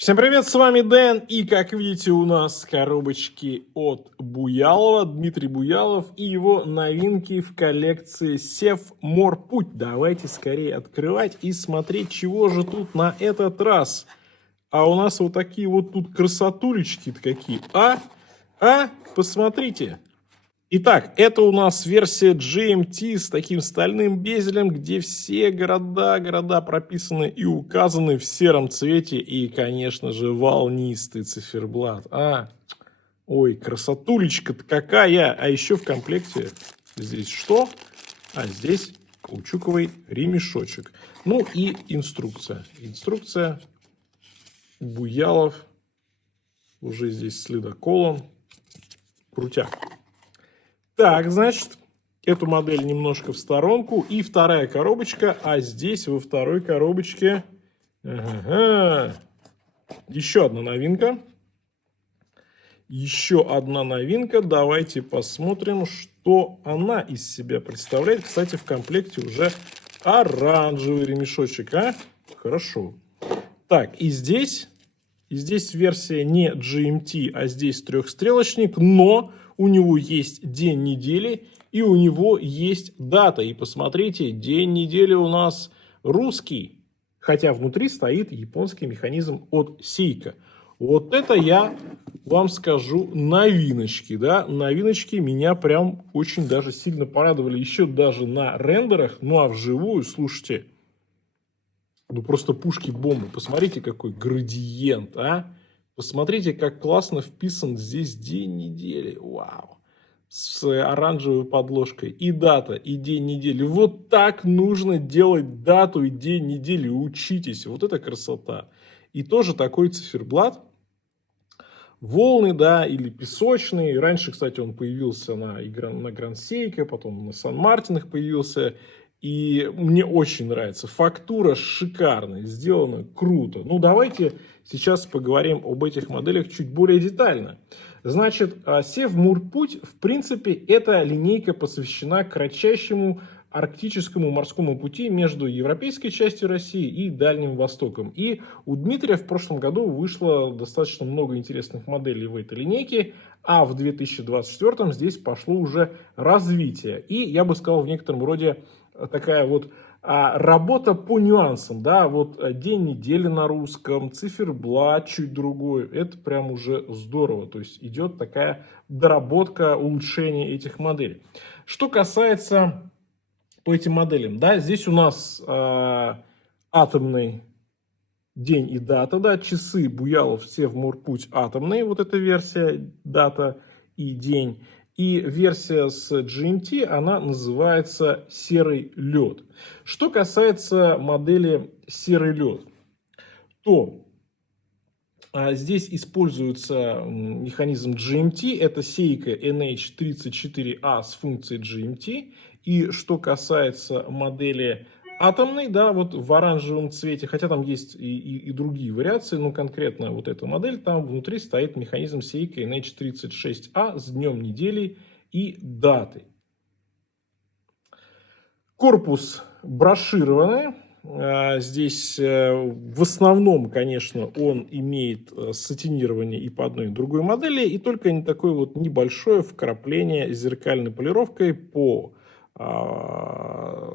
Всем привет, с вами Дэн, и как видите у нас коробочки от Буялова, Дмитрий Буялов и его новинки в коллекции Севморпуть. Давайте скорее открывать и смотреть, чего же тут на этот раз. А у нас вот такие вот тут красотулечки-то какие. Посмотрите. Итак, это у нас версия GMT с таким стальным безелем, где все города прописаны и указаны в сером цвете. И, конечно же, волнистый циферблат. Ой, красотулечка-то какая! А еще в комплекте здесь что? Здесь каучуковый ремешочек. Ну и инструкция. Инструкция Буялов. Уже здесь с ледоколом. Крутяк. Так, значит, эту модель немножко в сторонку. И вторая коробочка. А здесь во второй коробочке еще одна новинка. Еще одна новинка. Давайте посмотрим, что она из себя представляет. Кстати, в комплекте уже оранжевый ремешочек. Хорошо. Так, и здесь версия не GMT, а здесь трехстрелочник, но у него есть день недели и у него есть дата. И посмотрите, день недели у нас русский, хотя внутри стоит японский механизм от Seiko. Вот это я вам скажу новиночки, да, новиночки меня прям очень даже сильно порадовали, еще даже на рендерах, ну а вживую, слушайте, ну просто пушки-бомбы, посмотрите какой градиент, Посмотрите, как классно вписан здесь день недели. Вау. С оранжевой подложкой. И дата, и день недели. Вот так нужно делать дату и день недели. Учитесь. Вот это красота. И тоже такой циферблат. Волны, да, или песочный. Раньше, кстати, он появился на Гранд Сейко, потом на Сан-Мартинах появился. И мне очень нравится. Фактура шикарная, сделана круто. Ну, давайте сейчас поговорим об этих моделях чуть более детально. Значит, Севморпуть, в принципе, эта линейка посвящена кратчайшему арктическому морскому пути между европейской частью России и Дальним Востоком. И у Дмитрия в прошлом году вышло достаточно много интересных моделей в этой линейке, а в 2024 здесь пошло уже развитие. И, я бы сказал, в некотором роде такая вот работа по нюансам, да, вот день недели на русском, циферблат чуть другой, это прям уже здорово, то есть идет такая доработка, улучшение этих моделей. Что касается по этим моделям, да, здесь у нас атомный день и дата, да, часы Буялов Севморпуть атомные, вот эта версия, дата и день. И версия с GMT, она называется серый лед. Что касается модели серый лед, то здесь используется механизм GMT. Это Seiko NH34A с функцией GMT. И что касается модели атомный, да, вот в оранжевом цвете, хотя там есть и другие вариации, но конкретно вот эта модель, там внутри стоит механизм Seiko NH36A с днем недели и датой. Корпус брошированный. Здесь в основном, конечно, он имеет сатинирование и по одной и другой модели, и только не такое вот небольшое вкрапление зеркальной полировкой по,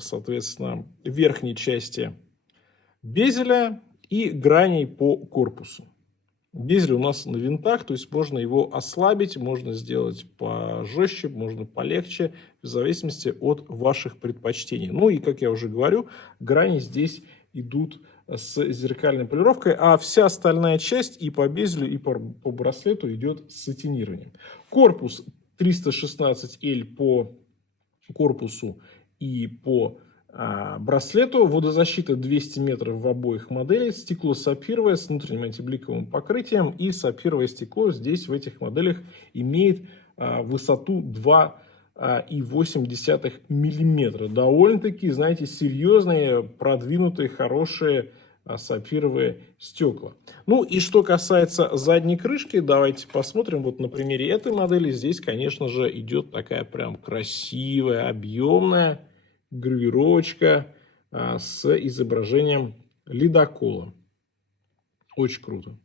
соответственно, верхней части безеля и граней по корпусу. Безель у нас на винтах, то есть можно его ослабить, можно сделать пожестче, можно полегче, в зависимости от ваших предпочтений. Ну и, как я уже говорю, грани здесь идут с зеркальной полировкой, а вся остальная часть и по безелю, и по браслету идет с сатинированием. Корпус 316L по корпусу и по браслету, водозащита 200 метров в обоих моделях, стекло сапфировое с внутренним антибликовым покрытием, и сапфировое стекло здесь в этих моделях имеет высоту 2,8 мм. Довольно-таки, знаете, серьезные, продвинутые, хорошие сапфировые стекла. Ну и что касается задней крышки, давайте посмотрим. Вот на примере этой модели здесь, конечно же, идет такая прям красивая, объемная гравировочка с изображением ледокола. Очень круто.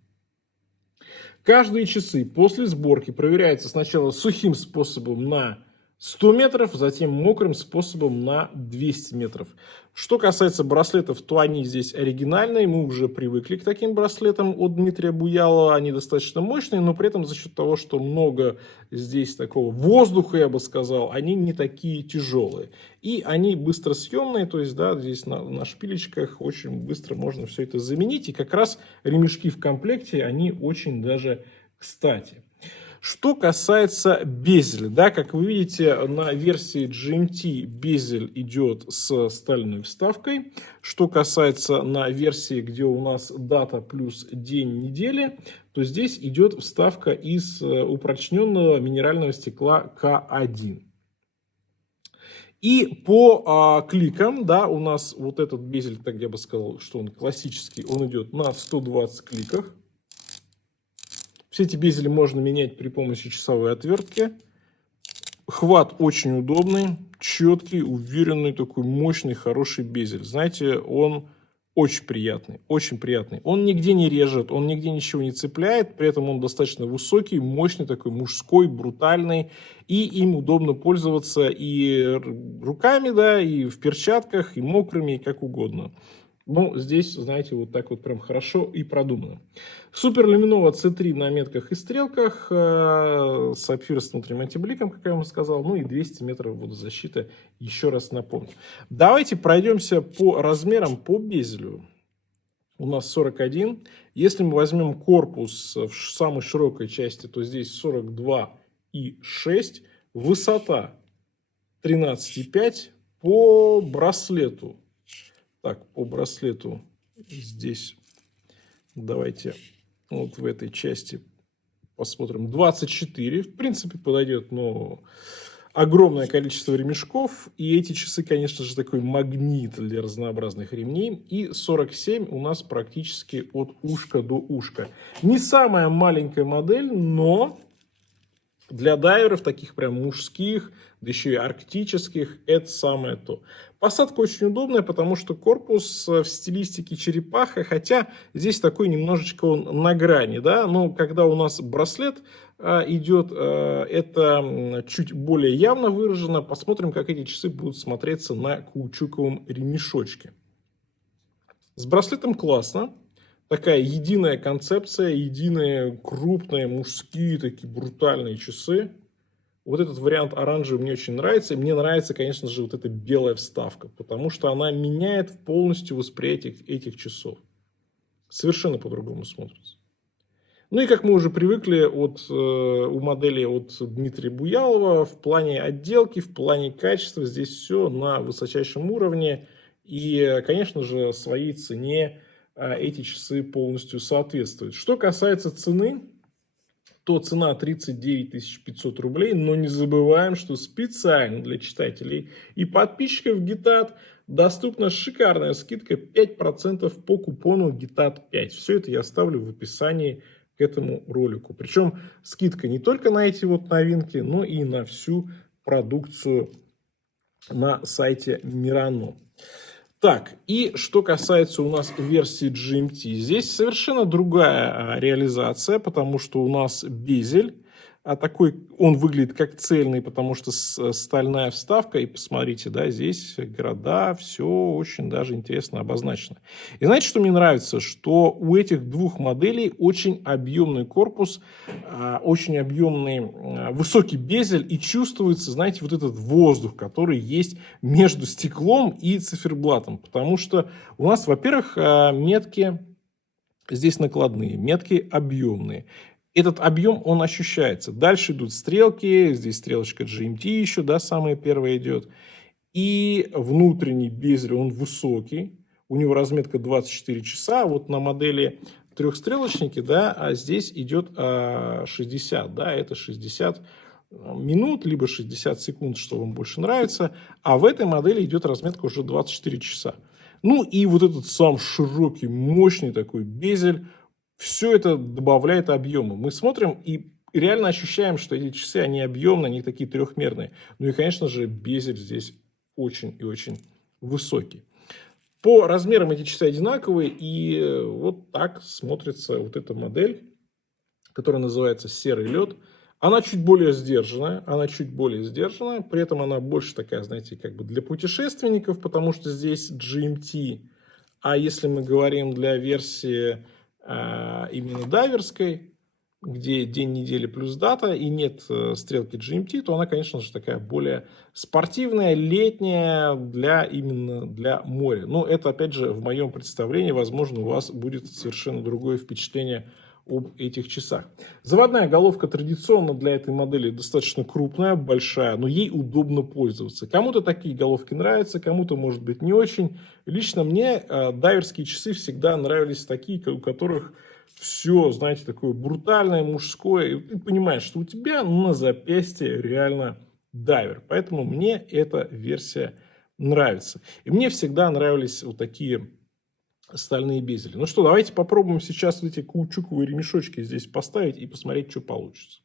Каждые часы после сборки проверяются сначала сухим способом на 100 метров, затем мокрым способом на 200 метров. Что касается браслетов, то они здесь оригинальные. Мы уже привыкли к таким браслетам от Дмитрия Буялова. Они достаточно мощные, но при этом за счет того, что много здесь такого воздуха, я бы сказал, они не такие тяжелые. И они быстросъемные, то есть да, здесь на шпилечках очень быстро можно все это заменить. И как раз ремешки в комплекте, они очень даже кстати. Что касается безеля, да, как вы видите, на версии GMT безель идет с стальной вставкой. Что касается на версии, где у нас дата плюс день недели, то здесь идет вставка из упрочненного минерального стекла К1. И по кликам, да, у нас вот этот безель, так я бы сказал, что он классический, он идет на 120 кликах. Все эти безели можно менять при помощи часовой отвертки. Хват очень удобный, четкий, уверенный, такой мощный, хороший безель. Знаете, он очень приятный, очень приятный. Он нигде не режет, он нигде ничего не цепляет, при этом он достаточно высокий, мощный, такой мужской, брутальный. И им удобно пользоваться и руками, да, и в перчатках, и мокрыми, и как угодно. Ну, здесь, знаете, вот так вот прям хорошо и продумано. Супер Люминова C3 на метках и стрелках, сапфир с внутренним антибликом, как я вам сказал, ну и 200 метров водозащиты, еще раз напомню. Давайте пройдемся по размерам, по безелю. У нас 41. Если мы возьмем корпус в самой широкой части, то здесь 42,6. Высота 13,5 по браслету. Так, по браслету здесь давайте вот в этой части посмотрим. 24, в принципе, подойдет, но огромное количество ремешков. И эти часы, конечно же, такой магнит для разнообразных ремней. И 47 у нас практически от ушка до ушка. Не самая маленькая модель, но для дайверов, таких прям мужских, да еще и арктических, это самое то. Посадка очень удобная, потому что корпус в стилистике черепаха, хотя здесь такой немножечко он на грани, да, но когда у нас браслет идет, это чуть более явно выражено. Посмотрим, как эти часы будут смотреться на каучуковом ремешочке. С браслетом классно. Такая единая концепция, единые крупные мужские такие брутальные часы. Вот этот вариант оранжевый мне очень нравится. И мне нравится, конечно же, вот эта белая вставка, потому что она меняет полностью восприятие этих часов. Совершенно по-другому смотрится. Ну и как мы уже привыкли у модели от Дмитрия Буялова, в плане отделки, в плане качества, здесь все на высочайшем уровне. И, конечно же, своей цене эти часы полностью соответствуют. Что касается цены, то цена 39 500 рублей, но не забываем, что специально для читателей и подписчиков GitAd доступна шикарная скидка 5% по купону GitAd5. Все это я оставлю в описании к этому ролику. Причем скидка не только на эти вот новинки, но и на всю продукцию на сайте Мирано. Так, и что касается у нас версии GMT, здесь совершенно другая реализация, потому что у нас безель, такой он выглядит как цельный, потому что стальная вставка, и посмотрите, да, здесь города, все очень даже интересно обозначено. И знаете, что мне нравится? Что у этих двух моделей очень объемный корпус, очень объемный высокий безель, и чувствуется, знаете, вот этот воздух, который есть между стеклом и циферблатом, потому что у нас, во-первых, метки здесь накладные, метки объемные. Этот объем, он ощущается. Дальше идут стрелки, здесь стрелочка GMT еще, да, самая первая идет. И внутренний безель, он высокий, у него разметка 24 часа, вот на модели трехстрелочники, да, а здесь идет 60, да, это 60 минут, либо 60 секунд, что вам больше нравится, а в этой модели идет разметка уже 24 часа. Ну и вот этот сам широкий, мощный такой безель, все это добавляет объема. Мы смотрим и реально ощущаем, что эти часы, они объемные, они такие трехмерные. Ну и, конечно же, безель здесь очень и очень высокий. По размерам эти часы одинаковые, и вот так смотрится вот эта модель. которая называется «Серый лед». Она чуть более сдержанная, при этом она больше такая, знаете, как бы для путешественников, потому что здесь GMT. А если мы говорим для версии именно дайверской, где день недели плюс дата и нет стрелки GMT, то она, конечно же, такая более спортивная, летняя, именно для моря. Но это, опять же, в моем представлении, возможно, у вас будет совершенно другое впечатление об этих часах. Заводная головка традиционно для этой модели достаточно крупная, большая, но ей удобно пользоваться. Кому-то такие головки нравятся, кому-то, может быть, не очень. Лично мне дайверские часы всегда нравились такие, у которых все, знаете, такое брутальное, мужское. И ты понимаешь, что у тебя на запястье реально дайвер. Поэтому мне эта версия нравится. И мне всегда нравились вот такие стальные безели. Ну что, давайте попробуем сейчас эти каучуковые ремешочки здесь поставить и посмотреть, что получится.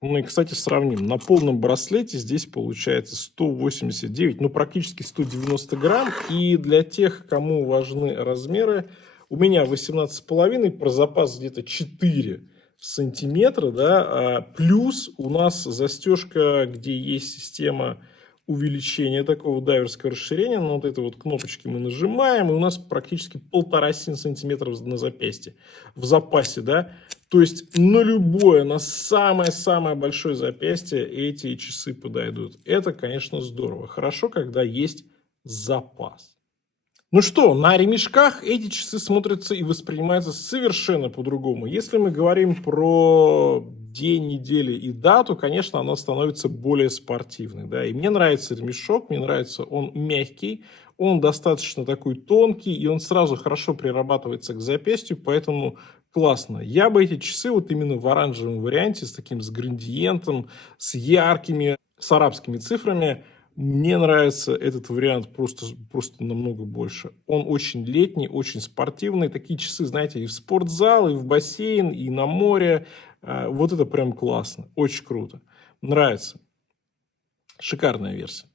Ну и, кстати, сравним. На полном браслете здесь получается 189, ну практически 190 грамм. И для тех, кому важны размеры, у меня 18,5, про запас где-то 4 сантиметра, да, плюс у нас застежка, где есть система увеличения такого дайверского расширения, на вот этой вот кнопочки мы нажимаем, и у нас практически 1,5 сантиметра на запястье в запасе, да. То есть на любое, на самое-самое большое запястье эти часы подойдут. Это, конечно, здорово. Хорошо, когда есть запас. Ну что, на ремешках эти часы смотрятся и воспринимаются совершенно по-другому. Если мы говорим про день недели и дату, конечно, она становится более спортивной. Да? И мне нравится ремешок, мне нравится он мягкий, он достаточно такой тонкий, и он сразу хорошо прирабатывается к запястью, поэтому классно. Я бы эти часы вот именно в оранжевом варианте, с градиентом, с яркими, с арабскими цифрами, мне нравится этот вариант просто намного больше. Он очень летний, очень спортивный. Такие часы, знаете, и в спортзал, и в бассейн, и на море. Вот это прям классно. Очень круто. Нравится. Шикарная версия.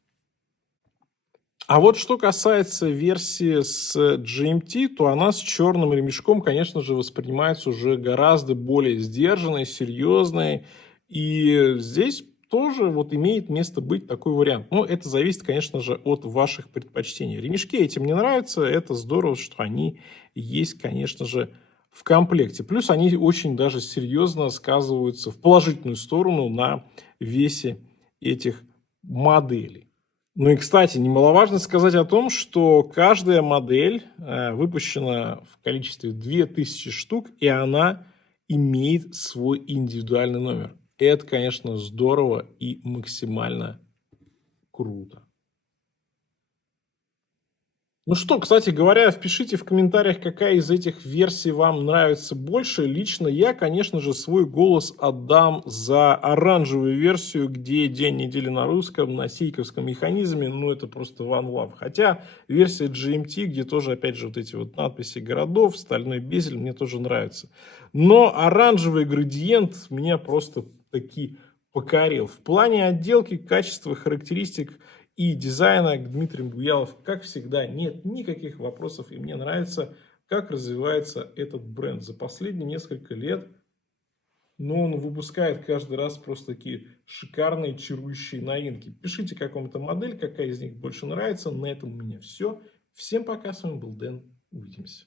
А вот что касается версии с GMT, то она с черным ремешком, конечно же, воспринимается уже гораздо более сдержанной, серьезной. И здесь тоже вот имеет место быть такой вариант. Но это зависит, конечно же, от ваших предпочтений. Ремешки этим не нравятся. Это здорово, что они есть, конечно же, в комплекте. Плюс они очень даже серьезно сказываются в положительную сторону на весе этих моделей. Ну и, кстати, немаловажно сказать о том, что каждая модель выпущена в количестве 2000 штук, и она имеет свой индивидуальный номер. Это, конечно, здорово и максимально круто. Ну что, кстати говоря, пишите в комментариях, какая из этих версий вам нравится больше. Лично я, конечно же, свой голос отдам за оранжевую версию, где день недели на русском, на сейковском механизме. Ну, это просто one love. Хотя версия GMT, где тоже, опять же, вот эти вот надписи городов, стальной безель, мне тоже нравится. Но оранжевый градиент меня просто таки покорил. В плане отделки, качества, характеристик и дизайна к Дмитрий Буялов, как всегда, нет никаких вопросов. И мне нравится, как развивается этот бренд. За последние несколько лет, но он выпускает каждый раз просто такие шикарные, чарующие новинки. Пишите, какая вам модель, какая из них больше нравится. На этом у меня все. Всем пока, с вами был Дэн. Увидимся.